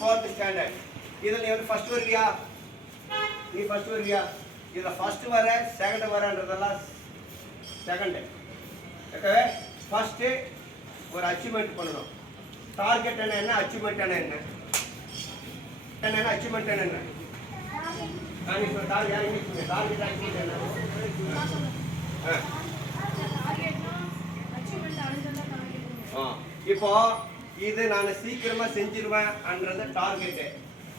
4th standard. இதில் நீ வந்து ஃபர்ஸ்ட் வருவியா? நீ ஃபர்ஸ்ட் வருவியா? இதில் ஃபர்ஸ்ட் வர செகண்ட் வரன்றதெல்லாம் செகண்ட். ஓகே, ஃபர்ஸ்ட் ஒரு அச்சீவ்மெண்ட் பண்ணணும். டார்கெட் என்ன, அச்சீவ்மெண்ட் என்ன? அச்சீவ்மெண்ட் என்ன? இப்போ இது நான் சீக்கிரமா செஞ்சிருவேன்ன்றது டார்கெட்டு.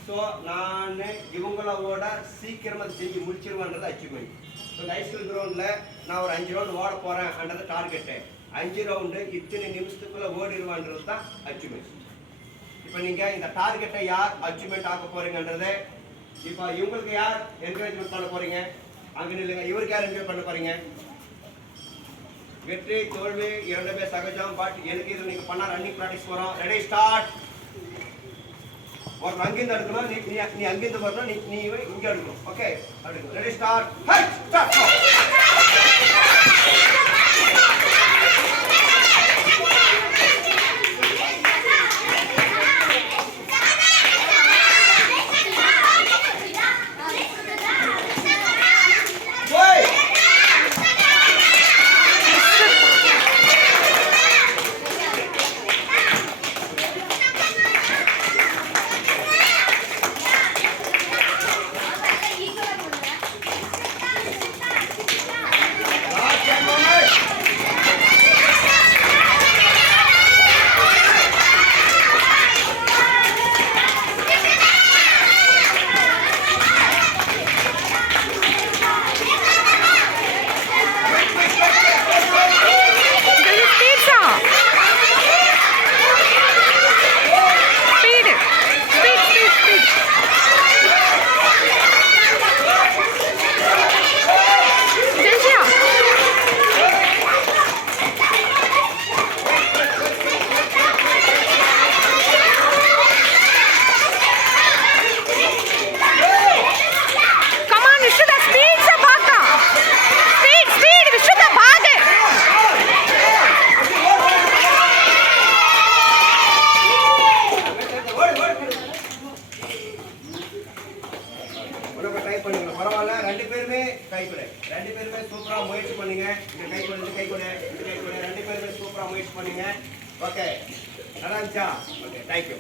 ஸோ நான் இவங்களோட சீக்கிரமா செஞ்சு முடிச்சிருவேன்றது அச்சீவ்மெண்ட். ஸோ ஹைஸ்கூல் கிரவுண்டில் நான் ஒரு 5 ரவுண்டு ஓட போகிறேன்ன்றது டார்கெட்டு. 5 ரவுண்டு இத்தனை நிமிஷத்துக்குள்ளே ஓடிடுவான்றது தான் அச்சீவ்மெண்ட். இப்போ நீங்கள் இந்த டார்கெட்டை யார் அச்சீவ்மெண்ட் ஆக்க போகிறீங்கன்றது, இப்போ இவங்களுக்கு யார் என்கரேஜ்மெண்ட் பண்ண போகிறீங்க? அங்கே இல்லைங்க, இவருக்கு யார் என்கரேஜ் பண்ண போகிறீங்க? வெற்றி தோல்வி இரண்டுமே சகஜம். பட் எனக்கு இது நீங்கள் பண்ணால் ரன்னிங் ப்ராக்டிஸ் வரும். Ready start. ஒரு அங்கிருந்து எடுக்கணும், நீ அங்கிருந்து வரணும், நீ இங்கே எடுக்கணும். ஓகே, எடுக்கணும். Ready start. பரவாயில்ல, 2 பேருமே கை கொடு. 2 பேருமே சூப்பரா முயற்சி பண்ணுங்க. இந்த கை கொடு, இந்த கை கொடு, இந்த கை கொடு. 2 பேருமே சூப்பரா முயற்சி பண்ணுங்க. ஓகே, நல்லா இருந்துச்சா? Okay, thank you.